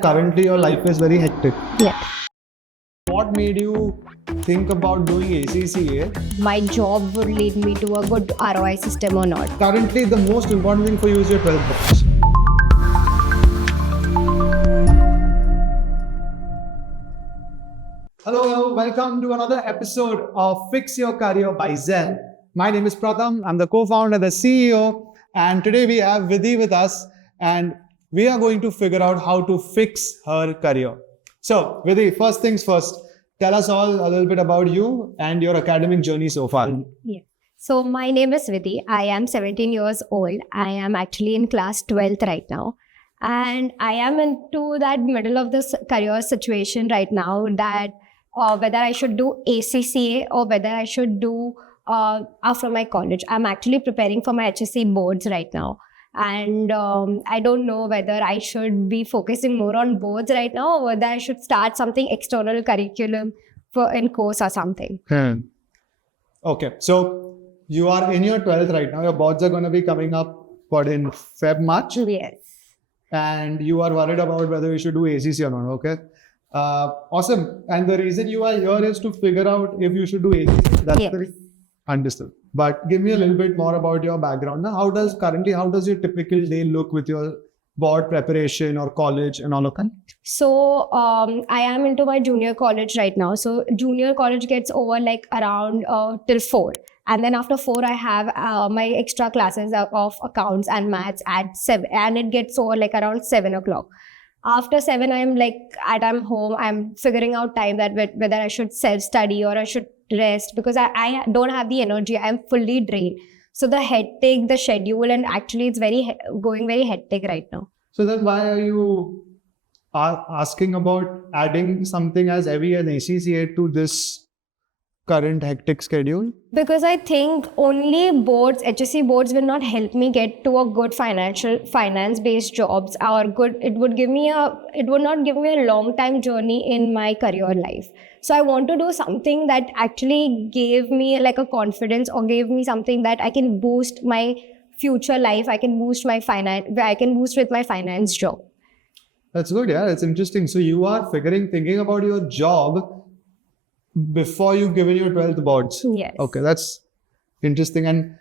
Currently, your life is very hectic. Yeah. What made you think about doing ACCA? My job would lead me to a good ROI system or not. Currently, the most important thing for you is your 12th box. Hello, welcome to another episode of Fix Your Career by Zell. My name is Pratham. I'm the co-founder, the CEO, and today we have Vidhi with us, and we are going to figure out how to fix her career. So, Vidhi, first things first, tell us all a little bit about you and your academic journey so far. Yeah. So my name is Vidhi. I am 17 years old. I am actually in class 12th right now. And I am into that middle of this career situation right now that whether I should do ACCA or whether I should do after my college. I'm actually preparing for my HSC boards right now. And I don't know whether I should be focusing more on boards right now or whether I should start something external curriculum for in course or something. Okay, so you are in your 12th right now. Your boards are going to be coming up in March? Yes. And you are worried about whether you should do ACC or not, okay? Awesome. And the reason you are here is to figure out if you should do ACC. That's Yes. Understood. But give me a little bit more about your background. Now, how does your typical day look with your board preparation or college and all of that? So I am into my junior college right now. So junior college gets over like around till 4. And then after 4, I have my extra classes of accounts and maths at 7. And it gets over like around 7 o'clock. After 7, I'm home. I'm figuring out time that whether I should self-study or I should rest because I don't have the energy. I'm fully drained. So the headache, the schedule, and actually it's going very hectic right now. So then why are you asking about adding something as heavy as ACCA to this current hectic schedule? Because I think only boards, HSC boards will not help me get to a good finance-based jobs or good. It would not give me a long time journey in my career life. So I want to do something that actually gave me like a confidence or gave me something that I can boost my future life. I can boost my I can boost with my finance job. That's good, yeah. That's interesting. So you are thinking about your job before you've given your 12th boards. Yes. Okay, that's interesting. And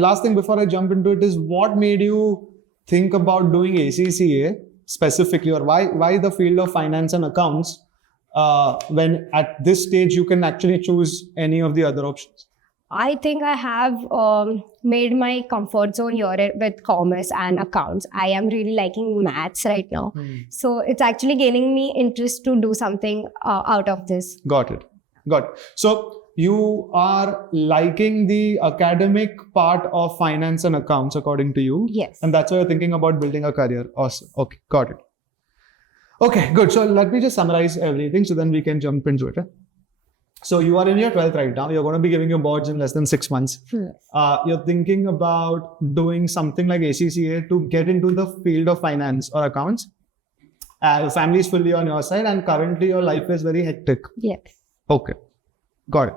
last thing before I jump into it is what made you think about doing ACCA specifically, or why the field of finance and accounts when at this stage you can actually choose any of the other options? I think I have made my comfort zone here with commerce and accounts. I am really liking maths right now. So it's actually gaining me interest to do something out of this. Got it. So you are liking the academic part of finance and accounts according to you. Yes. And that's why you're thinking about building a career. Awesome. Okay, got it. Okay, good. So let me just summarize everything so then we can jump into it. So you are in your 12th right now. You're going to be giving your boards in less than 6 months. Yes. You're thinking about doing something like ACCA to get into the field of finance or accounts. Your family is fully on your side and currently your life is very hectic. Yes. Okay, got it.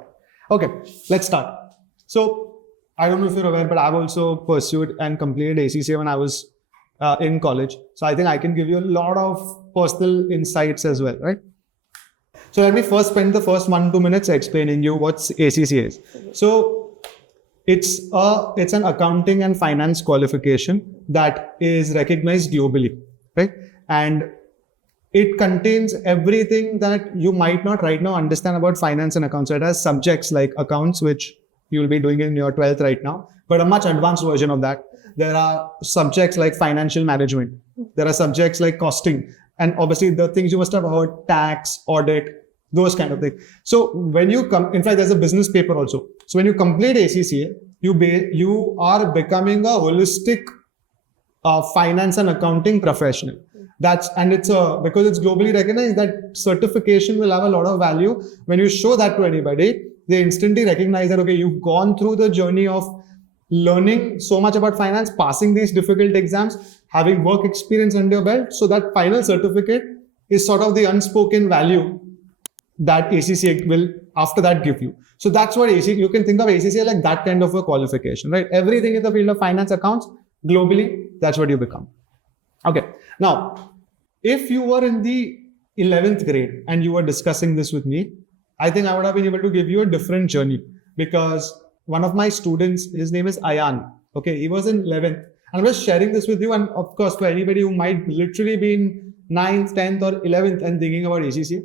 Okay, let's start. So I don't know if you're aware, but I've also pursued and completed ACCA when I was in college. So I think I can give you a lot of personal insights as well, right? So let me first spend the first 1-2 minutes explaining you what ACCA is. So it's an accounting and finance qualification that is recognized globally, right? And it contains everything that you might not right now understand about finance and accounts. So it has subjects like accounts, which you will be doing in your 12th right now, but a much advanced version of that. There are subjects like financial management. There are subjects like costing. And obviously the things you must have heard, tax, audit, those kind of things. So when you come, in fact, there's a business paper also. So when you complete ACCA, you are becoming a holistic finance and accounting professional. Because it's globally recognized, that certification will have a lot of value. When you show that to anybody, they instantly recognize that, okay, you've gone through the journey of learning so much about finance, passing these difficult exams, having work experience under your belt. So that final certificate is sort of the unspoken value that ACCA will after that give you. So that's what you can think of ACCA like that kind of a qualification, right? Everything in the field of finance accounts globally, that's what you become. Okay. Now, if you were in the 11th grade and you were discussing this with me, I think I would have been able to give you a different journey, because one of my students, his name is Ayan. Okay, he was in 11th. And I'm just sharing this with you. And of course, for anybody who might literally be in 9th, 10th or 11th and thinking about ACCA,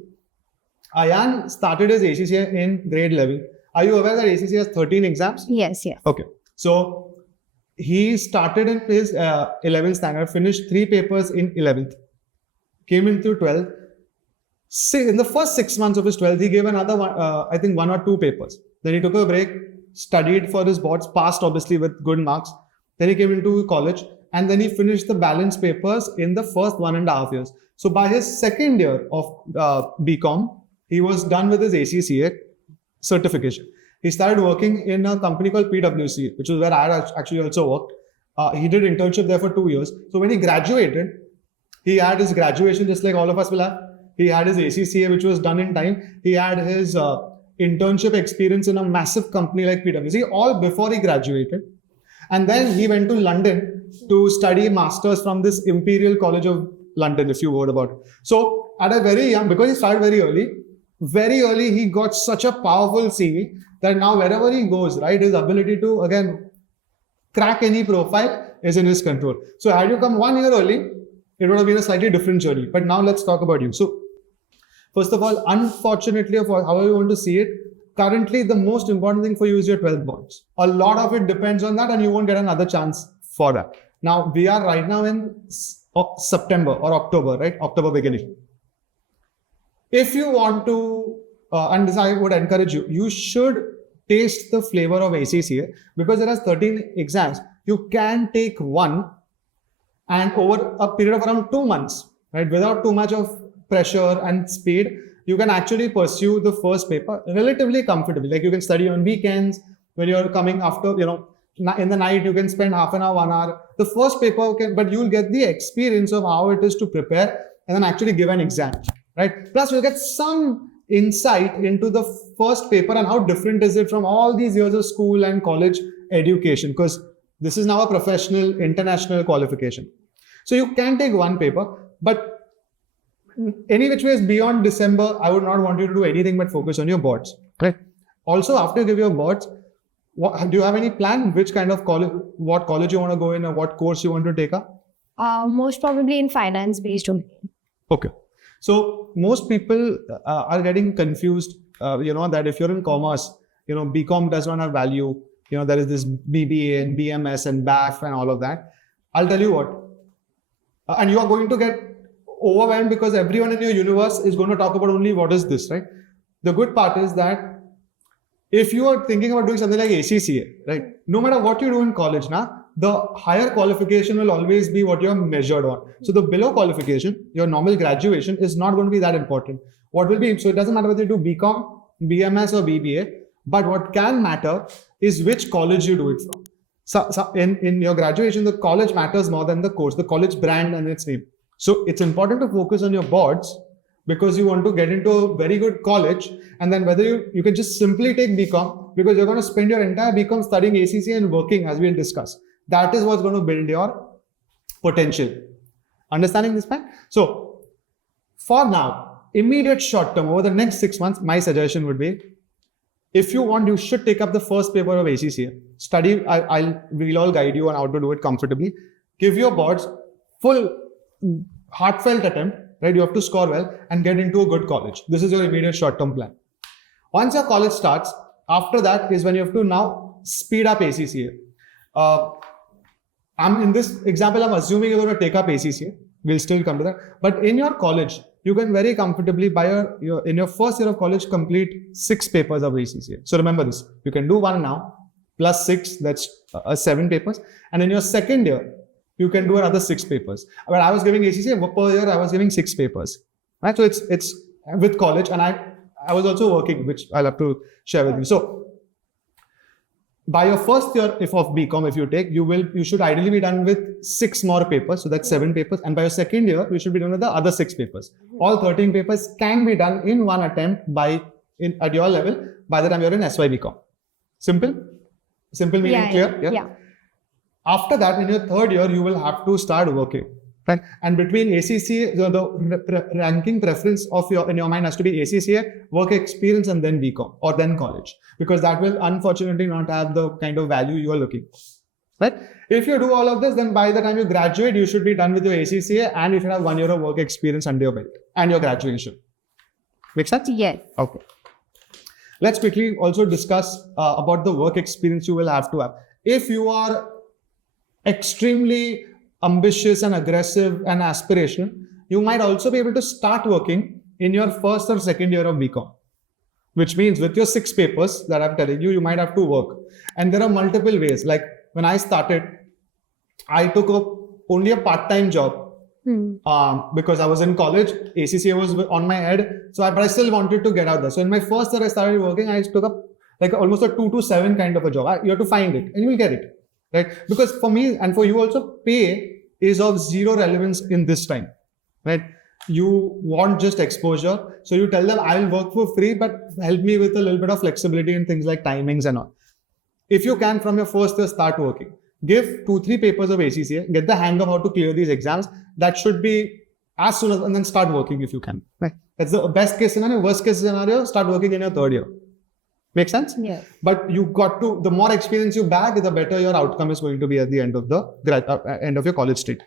Ayan started his ACCA in grade 11. Are you aware that ACCA has 13 exams? Yes. Okay. So he started in his 11th standard, finished 3 papers in 11th, came into 12th. In the first 6 months of his 12th, he gave another one, I think 1 or 2 papers. Then he took a break, studied for his boards, passed obviously with good marks. Then he came into college, and then he finished the balance papers in the first 1.5 years. So by his second year of BCom, he was done with his ACCA certification. He started working in a company called PwC, which is where I actually also worked. He did internship there for 2 years. So when he graduated, he had his graduation just like all of us will have. He had his ACCA, which was done in time. He had his internship experience in a massive company like PwC, all before he graduated. And then he went to London to study masters from this Imperial College of London, if you heard about it. So at a very young, because he started very early he got such a powerful CV that now wherever he goes, right, his ability to, again, crack any profile is in his control. So had you come 1 year early, it would have been a slightly different journey. But now let's talk about you. So first of all, unfortunately, or however you want to see it, currently the most important thing for you is your 12th boards. A lot of it depends on that, and you won't get another chance for that. Now, we are right now in September or October, right? October beginning. If you want to, and this I would encourage you, you should taste the flavor of ACCA, because there are 13 exams. You can take one, and over a period of around 2 months, right, without too much of pressure and speed, you can actually pursue the first paper relatively comfortably. Like you can study on weekends, when you're coming after, in the night, you can spend half an hour, 1 hour. The first paper, but you'll get the experience of how it is to prepare and then actually give an exam, right? Plus, you'll get some insight into the first paper and how different is it from all these years of school and college education, because this is now a professional international qualification. So you can take one paper, but any which way is beyond December, I would not want you to do anything but focus on your boards. Right. Also, after you give your boards, do you have any plan? Which kind of college, what college you want to go in, or what course you want to take up? Most probably in finance based only. Okay. So most people are getting confused, that if you're in commerce, BCom does not have value. There is this BBA and BMS and BAF and all of that. I'll tell you what, and you are going to get overwhelmed because everyone in your universe is going to talk about only what is this, right? The good part is that if you are thinking about doing something like ACCA, right, no matter what you do in college now, the higher qualification will always be what you're measured on. So the below qualification, your normal graduation, is not going to be that important. What will be, so it doesn't matter whether you do BCom, BMS or BBA, but what can matter is which college you do it from. So in your graduation, the college matters more than the course, the college brand and its name. So it's important to focus on your boards, because you want to get into a very good college, and then whether you can just simply take BCom, because you're going to spend your entire BCom studying ACCA and working, as we'll discuss. That is what's going to build your potential. Understanding this, man? So for now, immediate short term, over the next 6 months, my suggestion would be, if you want, you should take up the first paper of ACCA. Study, we'll all guide you on how to do it comfortably. Give your boards full heartfelt attempt, right? You have to score well and get into a good college. This is your immediate short-term plan. Once your college starts, after that is when you have to now speed up ACCA. In this example, I'm assuming you're going to take up ACCA. We'll still come to that. But in your college, you can very comfortably, in your first year of college, complete 6 papers of ACCA. So remember this, you can do 1 now, plus 6, that's 7 papers. And in your second year, you can do another 6 papers. But I was giving ACCA per year, I was giving 6 papers. Right? So it's with college, and I was also working, which I'll have to share with you. So by your first year of BCom, if you take, you should ideally be done with 6 more papers. So that's 7 papers. And by your second year, you should be done with the other 6 papers. All 13 papers can be done in one attempt at your level by the time you're in SY BCom. Simple? Simple meaning clear? Yeah. After that, in your third year, you will have to start working. Right? And between ACCA, the ranking preference of in your mind has to be ACCA, work experience, and then BCom or then college, because that will unfortunately not have the kind of value you are looking for. Right? If you do all of this, then by the time you graduate, you should be done with your ACCA, and you should have 1 year of work experience under your belt and your graduation. Make sense? Yes. Okay. Let's quickly also discuss about the work experience you will have to have. If you are extremely ambitious and aggressive and aspirational, you might also be able to start working in your first or second year of BCom, which means with your 6 papers that I'm telling you, you might have to work. And there are multiple ways. Like when I started, I took up only a part-time job because I was in college. ACCA was on my head, but I still wanted to get out there. So in my first year I started working, I took up like almost a 2 to 7 kind of a job. You have to find it and you will get it. Right? Because for me and for you also, pay is of zero relevance in this time. Right? You want just exposure. So you tell them, I will work for free, but help me with a little bit of flexibility in things like timings and all. If you can, from your first year, start working. Give 2-3 papers of ACCA, get the hang of how to clear these exams. That should be as soon as, and then start working if you can. Right? That's the best case scenario. Worst case scenario, start working in your 3rd year. Make sense? Yes. But you got to, the more experience you bag, the better your outcome is going to be at the end of the end of your college state.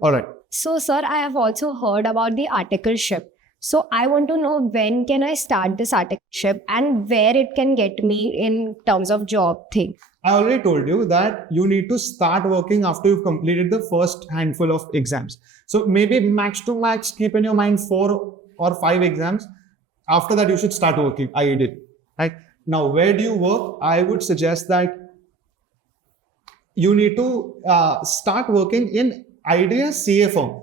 All right. So, sir, I have also heard about the articleship. So I want to know, when can I start this articleship and where it can get me in terms of job thing? I already told you that you need to start working after you've completed the first handful of exams. So maybe max to max, keep in your mind 4 or 5 exams. After that, you should start working. I did. Right? Now, where do you work? I would suggest that you need to start working in ideal CA firm.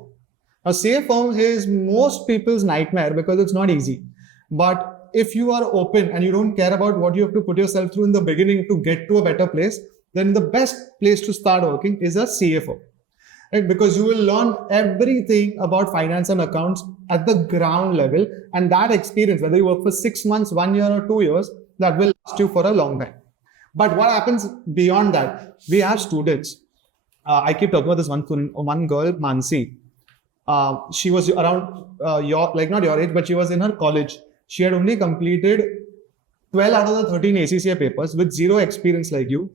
A CA firm is most people's nightmare because it's not easy. But if you are open and you don't care about what you have to put yourself through in the beginning to get to a better place, then the best place to start working is a CA firm. Right? Because you will learn everything about finance and accounts at the ground level. And that experience, whether you work for 6 months, 1 year or 2 years, that will last you for a long time. But what happens beyond that? We have students. I keep talking about this one girl, Mansi. She was around not your age, but she was in her college. She had only completed 12 out of the 13 ACCA papers with zero experience like you.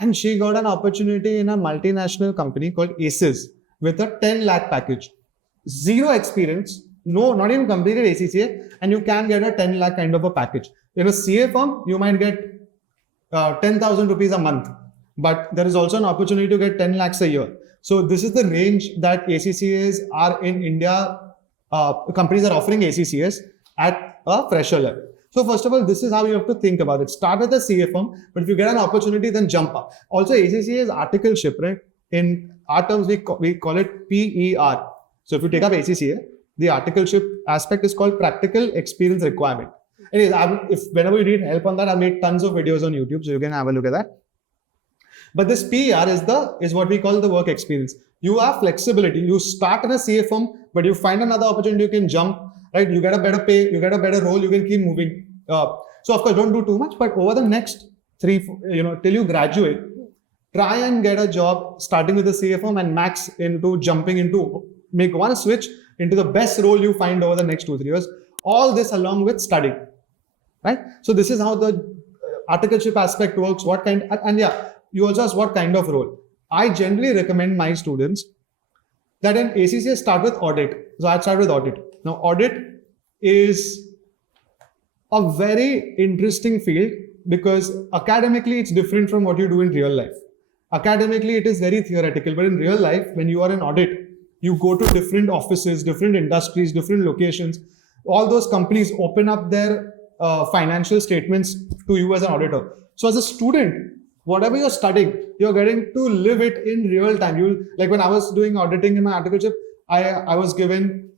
And she got an opportunity in a multinational company called ACES with a 10 lakh package. Zero experience, not even completed ACCA, and you can get a 10 lakh kind of a package. In a CA firm, you might get 10,000 rupees a month, but there is also an opportunity to get 10 lakhs a year. So this is the range that ACCAs are in India. Companies are offering ACCAs at a fresher level. So first of all, this is how you have to think about it. Start with a CA firm, but if you get an opportunity, then jump up. Also, ACCA is articleship, right? In our terms, we call it PER. So if you take up ACCA, the articleship aspect is called practical experience requirement. Anyways, whenever you need help on that, I've made tons of videos on YouTube, so you can have a look at that. But this PER is what we call the work experience. You have flexibility. You start in a CA firm, but you find another opportunity, you can jump, right? You get a better pay, you get a better role, you can keep moving. So of course, don't do too much, but over the next 3, till you graduate, try and get a job starting with a CA firm and max into jumping into, make one switch into the best role you find over the next 2-3 years. All this along with studying, right? So this is how the articleship aspect works. You also ask what kind of role. I generally recommend my students that in ACCA start with audit. So I'd start with audit. Now audit is a very interesting field because academically it's different from what you do in real life. Academically it is very theoretical, but in real life when you are in audit, you go to different offices, different industries, different locations. All those companies open up their financial statements to you as an auditor. So as a student, whatever you're studying, you're getting to live it in real time. Like when I was doing auditing in my articleship, I was given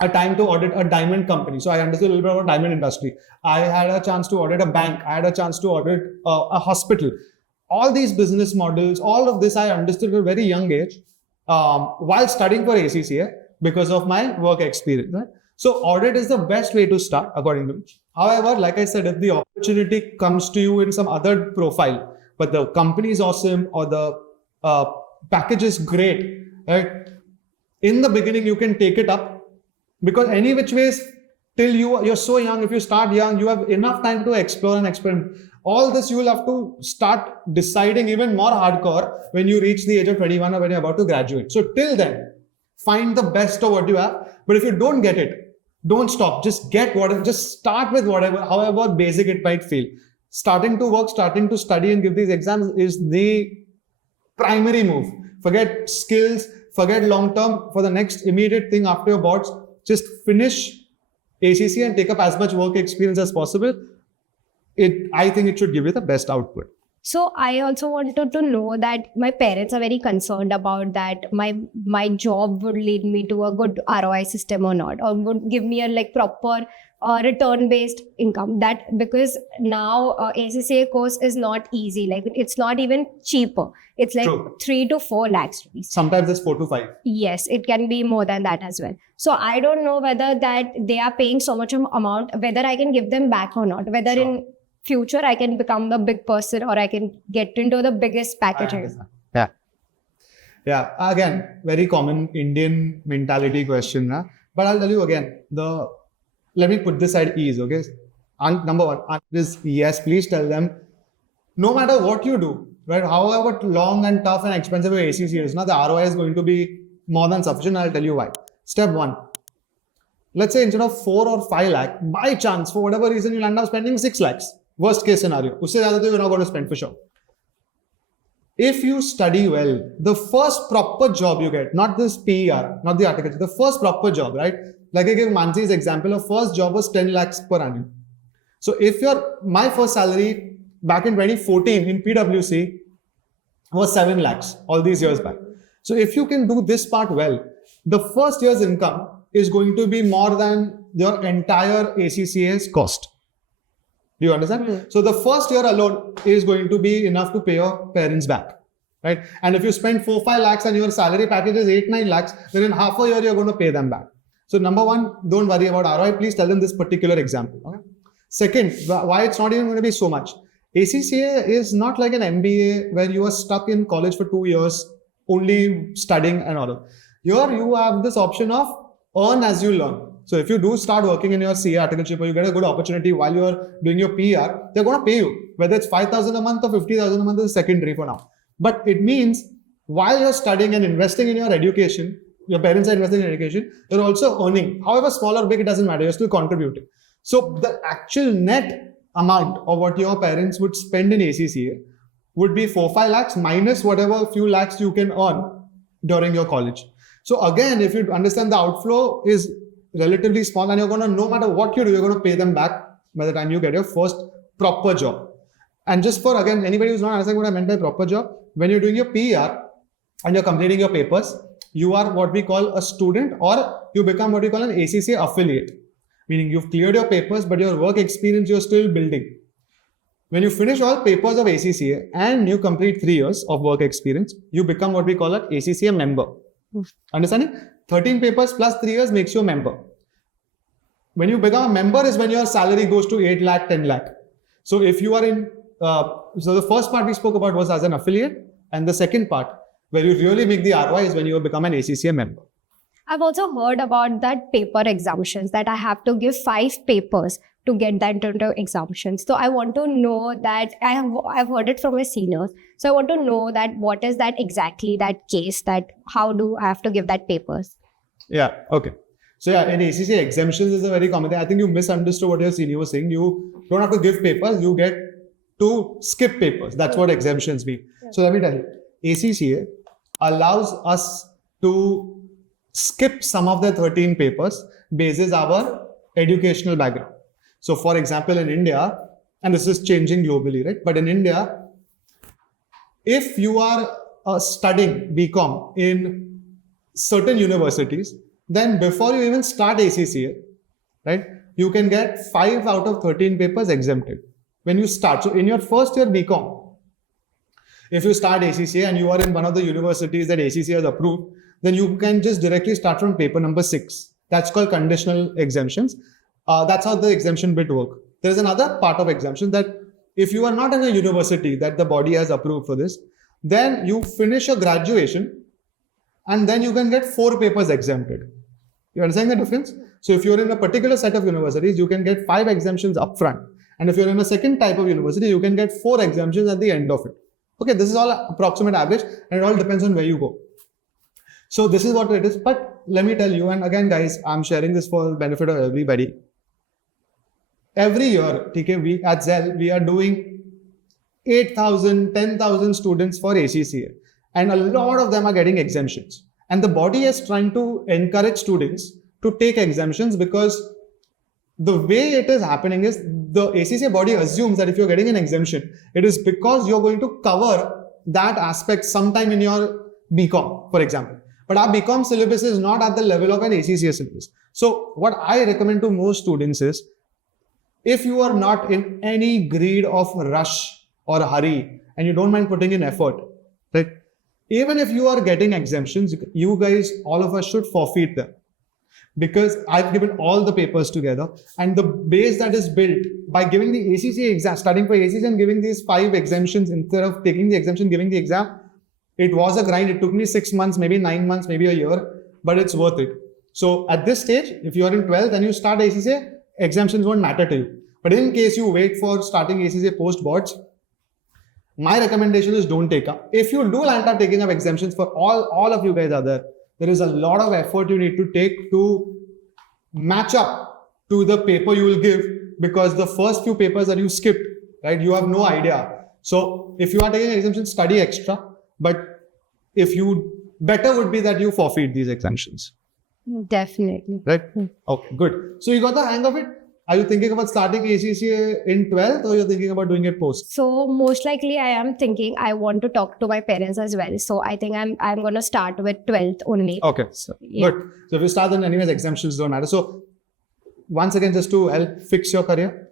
a time to audit a diamond company. So I understood a little bit about diamond industry. I had a chance to audit a bank. I had a chance to audit a hospital. All these business models, all of this I understood at a very young age while studying for ACCA because of my work experience. Right? So audit is the best way to start according to me. However, like I said, if the opportunity comes to you in some other profile, but the company is awesome or the package is great, right? in the beginning you can take it up, because any which ways till you're so young, if you start young, you have enough time to explore and experiment. All this you will have to start deciding even more hardcore when you reach the age of 21 or when you're about to graduate. So till then, find the best of what you have. But if you don't get it, don't stop. Just get whatever. Just start with whatever, however basic it might feel. Starting to work, starting to study and give these exams is the primary move. Forget skills, forget long term. For the next immediate thing after your boards, just finish ACCA and take up as much work experience as possible. I think it should give you the best output. So I also wanted to know that my parents are very concerned about that my job would lead me to a good ROI system or not, or would give me a proper return based income. That because now ACCA course is not easy. It's not even cheaper. It's True. 3 to 4 lakhs rupees. Sometimes it's 4 to 5. Yes, it can be more than that as well. So I don't know whether that they are paying so much amount, whether I can give them back or not, whether in future I can become the big person or I can get into the biggest package. Yeah. Again, very common Indian mentality question. Huh? But I'll tell you again, let me put this at ease, okay? Number one, answer is yes, please tell them, no matter what you do, right? However long and tough and expensive your ACCA is, the ROI is going to be more than sufficient. I'll tell you why. Step one, let's say instead of 4 or 5 lakh, by chance, for whatever reason, you'll end up spending 6 lakhs. Worst case scenario. Usse zyada to you're not going to spend for sure. If you study well, the first proper job you get, not this PER, not the article, the first proper job, right? Like I gave Mansi's example, her first job was 10 lakhs per annum. So if my first salary back in 2014 in PwC was 7 lakhs all these years back. So if you can do this part well, the first year's income is going to be more than your entire ACCA's cost. Do you understand? Mm-hmm. So the first year alone is going to be enough to pay your parents back, right? And if you spend 4-5 lakhs and your salary package is 8-9 lakhs, then in half a year you're going to pay them back. So number one, don't worry about ROI. Please tell them this particular example. Okay? Second, why it's not even going to be so much. ACCA is not like an MBA where you are stuck in college for 2 years only studying and all of. Here you have this option of earn as you learn. So if you do start working in your CA articleship or you get a good opportunity while you're doing your PR, they're going to pay you. Whether it's 5,000 a month or 50,000 a month is secondary for now. But it means while you're studying and investing in your education, your parents are investing in education, you're also earning. However small or big, it doesn't matter. You're still contributing. So the actual net amount of what your parents would spend in ACCA would be 4-5 lakhs minus whatever few lakhs you can earn during your college. So again, if you understand the outflow is relatively small and you're going to, no matter what you do, you're going to pay them back by the time you get your first proper job. And just for, again, anybody who's not understanding what I meant by proper job, when you're doing your PER and you're completing your papers, you are what we call a student or you become what we call an ACCA affiliate. Meaning you've cleared your papers, but your work experience you're still building. When you finish all papers of ACCA and you complete 3 years of work experience, you become what we call an ACCA member. Understanding? 13 papers plus 3 years makes you a member. When you become a member is when your salary goes to 8 lakh, 10 lakh. So if you are in, so the first part we spoke about was as an affiliate, and the second part where you really make the ROI is when you become an ACCA member. I've also heard about that paper exemptions, that I have to give 5 papers to get that into exemptions. So I want to know that, I've heard it from my seniors. So I want to know that what is that exactly, that case, that how do I have to give that papers? Yeah, okay. So yeah, in ACCA exemptions is a very common thing. I think you misunderstood what your senior was saying. You don't have to give papers, you get to skip papers. That's what exemptions mean. So let me tell you, ACCA allows us to skip some of the 13 papers basis our educational background. So for example, in India, and this is changing globally, right? But in India, if you are studying BCom in certain universities, then before you even start ACCA, right, you can get 5 out of 13 papers exempted when you start. So in your first year BCom, if you start ACCA and you are in one of the universities that ACCA has approved, then you can just directly start from paper number 6. That's called conditional exemptions. That's how the exemption bit work. There is another part of exemption that if you are not in a university that the body has approved for this, then you finish your graduation and then you can get 4 papers exempted. You understand the difference? So if you're in a particular set of universities, you can get 5 exemptions upfront. And if you're in a second type of university, you can get 4 exemptions at the end of it. Okay, this is all approximate average, and it all depends on where you go. So this is what it is. But let me tell you, and again, guys, I'm sharing this for the benefit of everybody. Every year, we at Zell, we are doing 8,000, 10,000 students for ACCA. And a lot of them are getting exemptions. And the body is trying to encourage students to take exemptions, because the way it is happening is the ACCA body assumes that if you're getting an exemption, it is because you're going to cover that aspect sometime in your BCom, for example. But our BCom syllabus is not at the level of an ACCA syllabus. So what I recommend to most students is, if you are not in any greed of rush or hurry and you don't mind putting in effort, right? Even if you are getting exemptions, you guys, all of us should forfeit them. Because I've given all the papers together, and the base that is built by giving the ACCA exam, studying for ACCA and giving these 5 exemptions instead of taking the exemption, giving the exam, it was a grind. It took me 6 months, maybe 9 months, maybe a year, but it's worth it. So at this stage, if you are in 12th and you start ACCA, exemptions won't matter to you. But in case you wait for starting ACCA post boards, my recommendation is don't take up. If you do land up taking up exemptions, for all of you guys are there is a lot of effort you need to take to match up to the paper you will give, because the first few papers that you skipped, right, you have no idea. So if you are taking an exemption, study extra, but better would be that you forfeit these exemptions. Definitely. Right? Okay, good. So you got the hang of it? Are you thinking about starting ACCA in 12th, or you're thinking about doing it post? So most likely I am thinking I want to talk to my parents as well. So I think I'm going to start with 12th only. Okay, so, yeah. Good. So if you start, then anyways, exemptions don't matter. So once again, just to help fix your career,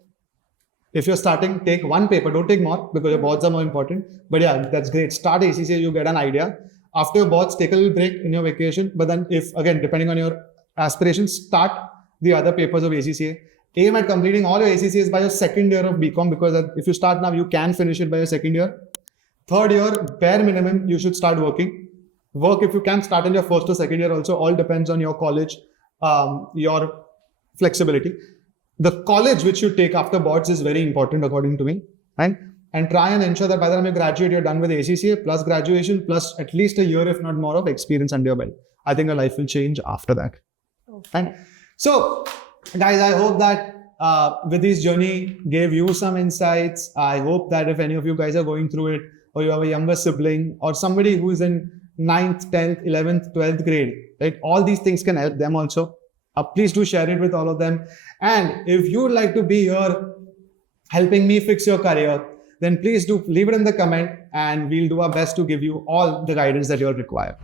if you're starting, take 1 paper, don't take more, because your boards are more important. But yeah, that's great. Start ACCA, you get an idea. After your boards, take a little break in your vacation. But then if, again, depending on your aspirations, start the other papers of ACCA. Aim at completing all your ACCAs by your 2nd year of BCom, because if you start now, you can finish it by your 2nd year. 3rd year, bare minimum, you should start working. Work if you can start in your 1st or 2nd year also. All depends on your college, your flexibility. The college which you take after boards is very important according to me. Right? And try and ensure that by the time you graduate, you're done with ACCA plus graduation plus at least a year, if not more, of experience under your belt. I think your life will change after that. Okay. Right? So, guys, I hope that Vidhi's journey gave you some insights. I hope that if any of you guys are going through it, or you have a younger sibling, or somebody who is in 9th, 10th, 11th, 12th grade, right? All these things can help them also. Please do share it with all of them. And if you would like to be here helping me fix your career, then please do leave it in the comment, and we'll do our best to give you all the guidance that you'll require.